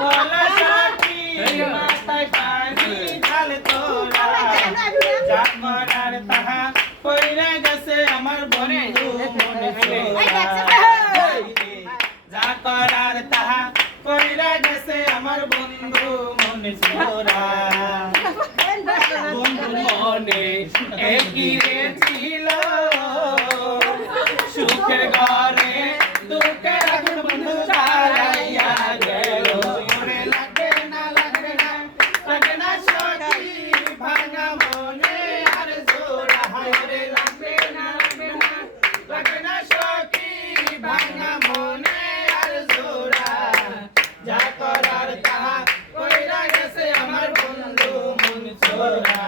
OLA সখী মাথায় পানি ঢাল তোরা যা করার তাহা কইরা গেছে আমার বন্ধু মনে চোরা যা করার তাহা কইরা গেছে আমার বন্ধু মনে চোরা বন্ধু মনে একই রে ছিল সুখের ঘরে দুঃখের আগুন বন্ধু জ্বালাইয়া গেল ওরে লাগে না সখী ভাঙা মনে আর জোড়া ওরে লাগে না সখী ভাঙা মনে আর জোড়া যা করার তাহা কইরা গেছে আমার বন্ধু মন চোরা